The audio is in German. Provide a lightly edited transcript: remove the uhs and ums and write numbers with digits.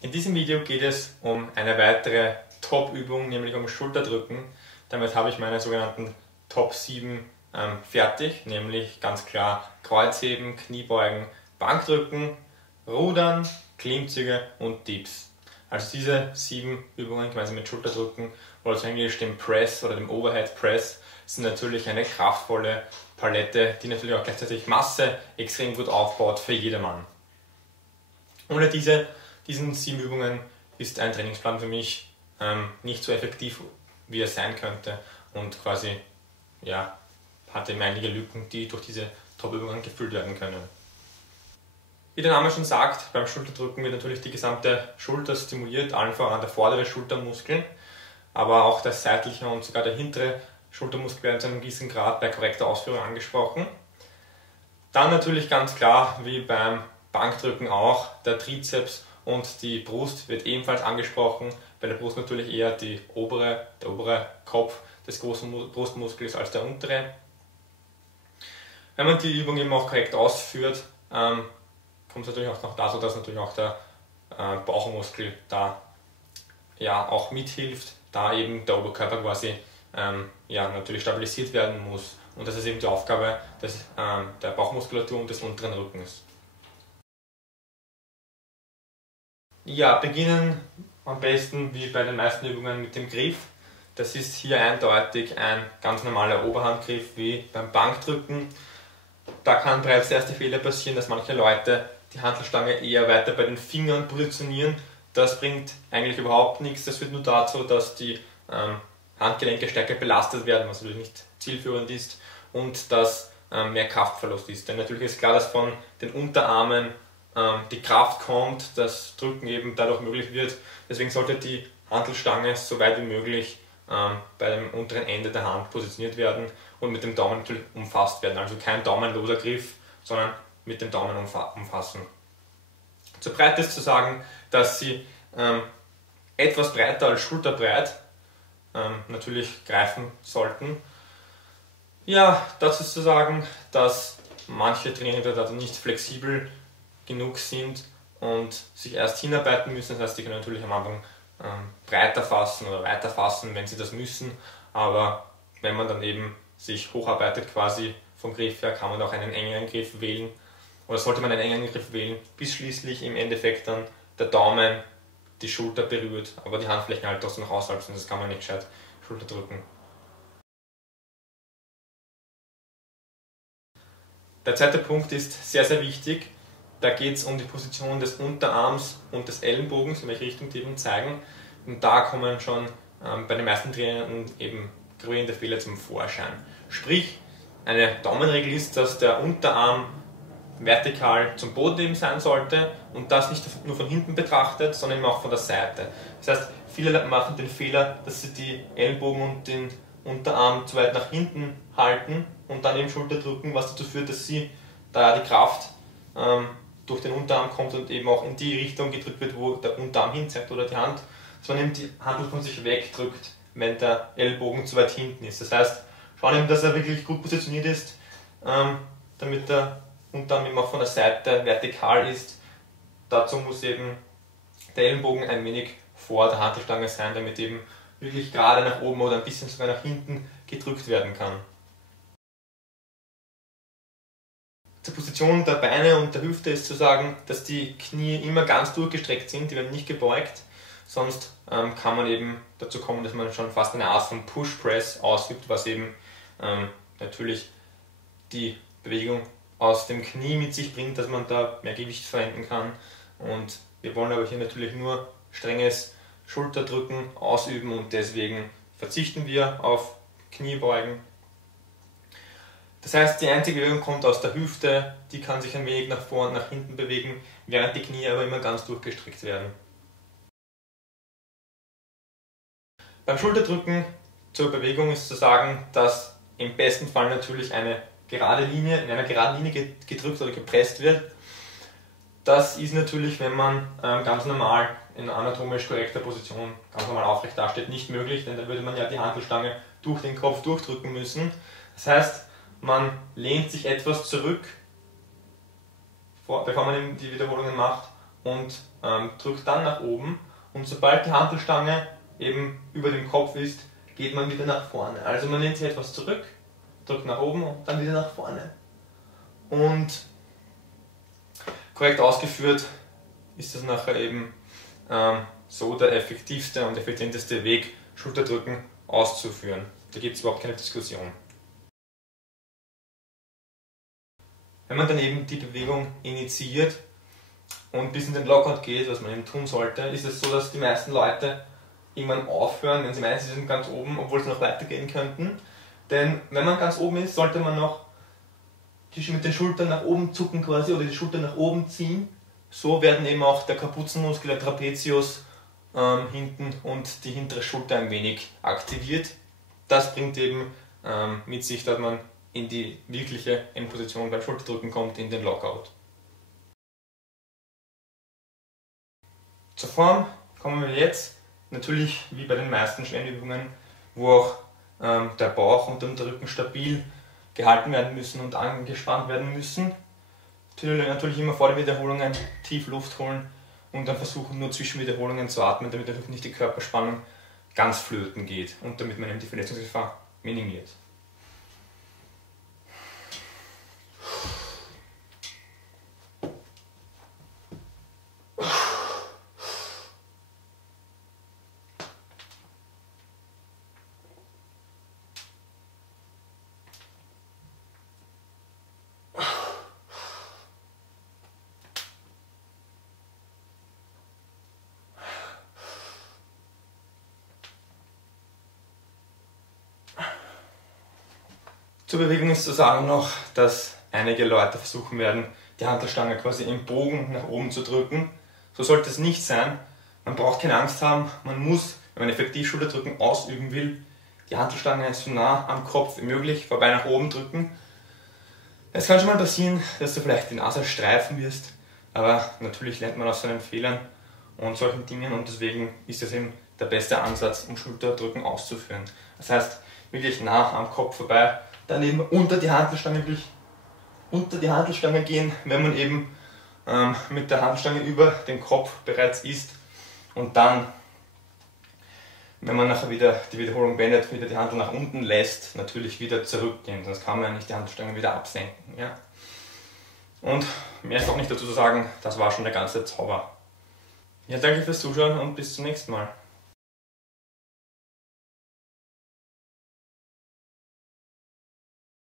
In diesem Video geht es um eine weitere Top-Übung, nämlich um Schulterdrücken. Damit habe ich meine sogenannten Top 7 fertig, nämlich ganz klar Kreuzheben, Kniebeugen, Bankdrücken, Rudern, Klimmzüge und Dips. Also diese 7 Übungen gemeinsam mit Schulterdrücken oder zu Englisch dem Press oder dem Overhead Press sind natürlich eine kraftvolle Palette, die natürlich auch gleichzeitig Masse extrem gut aufbaut für jedermann. Ohne diesen 7 Übungen ist ein Trainingsplan für mich nicht so effektiv, wie er sein könnte und quasi hat eben einige Lücken, die durch diese Top-Übungen gefüllt werden können. Wie der Name schon sagt, beim Schulterdrücken wird natürlich die gesamte Schulter stimuliert, allen voran der vordere Schultermuskel, aber auch der seitliche und sogar der hintere Schultermuskel werden zu einem gewissen Grad bei korrekter Ausführung angesprochen. Dann natürlich ganz klar, wie beim Bankdrücken auch, der Trizeps und die Brust wird ebenfalls angesprochen. Bei der Brust natürlich eher der obere Kopf des großen Brustmuskels als der untere. Wenn man die Übung eben auch korrekt ausführt, kommt es natürlich auch noch dazu, dass natürlich auch der Bauchmuskel da auch mithilft, da eben der Oberkörper quasi natürlich stabilisiert werden muss. Und das ist eben die Aufgabe der Bauchmuskulatur und des unteren Rückens. Ja, beginnen am besten wie bei den meisten Übungen mit dem Griff. Das ist hier eindeutig ein ganz normaler Oberhandgriff wie beim Bankdrücken. Da kann bereits der erste Fehler passieren, dass manche Leute die Hantelstange eher weiter bei den Fingern positionieren. Das bringt eigentlich überhaupt nichts. Das führt nur dazu, dass die Handgelenke stärker belastet werden, was natürlich nicht zielführend ist und dass mehr Kraftverlust ist. Denn natürlich ist klar, dass von den Unterarmen die Kraft kommt, das Drücken eben dadurch möglich wird. Deswegen sollte die Hantelstange so weit wie möglich bei dem unteren Ende der Hand positioniert werden und mit dem Daumen natürlich umfasst werden. Also kein daumenloser Griff, sondern mit dem Daumen umfassen. Zur Breite ist zu sagen, dass sie etwas breiter als schulterbreit natürlich greifen sollten. Ja, dazu ist zu sagen, dass manche Trainierende da nicht flexibel genug sind und sich erst hinarbeiten müssen. Das heißt, die können natürlich am Anfang breiter fassen oder weiter fassen, wenn sie das müssen. Aber wenn man dann eben sich hocharbeitet quasi vom Griff her, kann man auch einen engeren Griff wählen. Oder sollte man einen engeren Griff wählen, bis schließlich im Endeffekt dann der Daumen die Schulter berührt, aber die Handflächen halt trotzdem noch außerhalb sind. Das kann man nicht gescheit Schulter drücken. Der zweite Punkt ist sehr, sehr wichtig. Da geht es um die Position des Unterarms und des Ellenbogens, in welche Richtung die eben zeigen. Und da kommen schon bei den meisten Trainern eben gravierende Fehler zum Vorschein. Sprich, eine Daumenregel ist, dass der Unterarm vertikal zum Boden eben sein sollte und das nicht nur von hinten betrachtet, sondern eben auch von der Seite. Das heißt, viele machen den Fehler, dass sie die Ellbogen und den Unterarm zu weit nach hinten halten und dann eben Schulter drücken, was dazu führt, dass sie da die Kraft durch den Unterarm kommt und eben auch in die Richtung gedrückt wird, wo der Unterarm hinzeigt oder die Hand, dass man eben die Hand von sich wegdrückt, wenn der Ellbogen zu weit hinten ist. Das heißt, schauen eben, dass er wirklich gut positioniert ist, damit der Unterarm eben auch von der Seite vertikal ist. Dazu muss eben der Ellenbogen ein wenig vor der Hantelstange sein, damit eben wirklich gerade nach oben oder ein bisschen sogar nach hinten gedrückt werden kann. Zur Position der Beine und der Hüfte ist zu sagen, dass die Knie immer ganz durchgestreckt sind, die werden nicht gebeugt, sonst kann man eben dazu kommen, dass man schon fast eine Art von Push-Press ausübt, was eben natürlich die Bewegung aus dem Knie mit sich bringt, dass man da mehr Gewicht verwenden kann. Und wir wollen aber hier natürlich nur strenges Schulterdrücken ausüben und deswegen verzichten wir auf Kniebeugen. Das heißt, die einzige Bewegung kommt aus der Hüfte, die kann sich ein wenig nach vorn und nach hinten bewegen, während die Knie aber immer ganz durchgestreckt werden. Beim Schulterdrücken zur Bewegung ist zu sagen, dass im besten Fall natürlich eine gerade Linie, in einer geraden Linie gedrückt oder gepresst wird. Das ist natürlich, wenn man ganz normal in anatomisch korrekter Position ganz normal aufrecht dasteht, nicht möglich, denn dann würde man ja die Hantelstange durch den Kopf durchdrücken müssen. Das heißt, man lehnt sich etwas zurück, bevor man die Wiederholungen macht und drückt dann nach oben. Und sobald die Hantelstange eben über dem Kopf ist, geht man wieder nach vorne. Also man nimmt sich etwas zurück, drückt nach oben und dann wieder nach vorne. Und korrekt ausgeführt ist das nachher eben so der effektivste und effizienteste Weg, Schulterdrücken auszuführen. Da gibt es überhaupt keine Diskussion. Wenn man dann eben die Bewegung initiiert und bis in den Lockout geht, was man eben tun sollte, ist es so, dass die meisten Leute irgendwann aufhören, wenn sie meinen, sie sind ganz oben, obwohl sie noch weitergehen könnten. Denn wenn man ganz oben ist, sollte man noch mit den Schultern nach oben zucken quasi oder die Schultern nach oben ziehen. So werden eben auch der Kapuzenmuskel, der Trapezius hinten und die hintere Schulter ein wenig aktiviert. Das bringt eben mit sich, dass man in die wirkliche Endposition beim Schulterdrücken kommt, in den Lockout. Zur Form kommen wir jetzt, natürlich wie bei den meisten Schwellenübungen, wo auch der Bauch und der Rücken stabil gehalten werden müssen und angespannt werden müssen. Natürlich immer vor den Wiederholungen tief Luft holen und dann versuchen nur zwischen Wiederholungen zu atmen, damit natürlich nicht die Körperspannung ganz flöten geht und damit man eben die Verletzungsgefahr minimiert. Zur Bewegung ist zu sagen noch, dass einige Leute versuchen werden, die Hantelstange quasi im Bogen nach oben zu drücken. So sollte es nicht sein. Man braucht keine Angst haben. Man muss, wenn man effektiv Schulterdrücken ausüben will, die Hantelstange so nah am Kopf wie möglich vorbei nach oben drücken. Es kann schon mal passieren, dass du vielleicht die Nase streifen wirst, aber natürlich lernt man aus seinen Fehlern und solchen Dingen und deswegen ist das eben der beste Ansatz, um Schulterdrücken auszuführen. Das heißt, wirklich nah am Kopf vorbei, dann eben unter die Hantelstange gehen, wenn man eben mit der Hantelstange über den Kopf bereits ist und dann, wenn man nachher wieder die Wiederholung beendet, wieder die Hantel nach unten lässt, natürlich wieder zurückgehen, sonst kann man ja nicht die Hantelstange wieder absenken. Ja? Und mehr ist auch nicht dazu zu sagen, das war schon der ganze Zauber. Ja, danke fürs Zuschauen und bis zum nächsten Mal.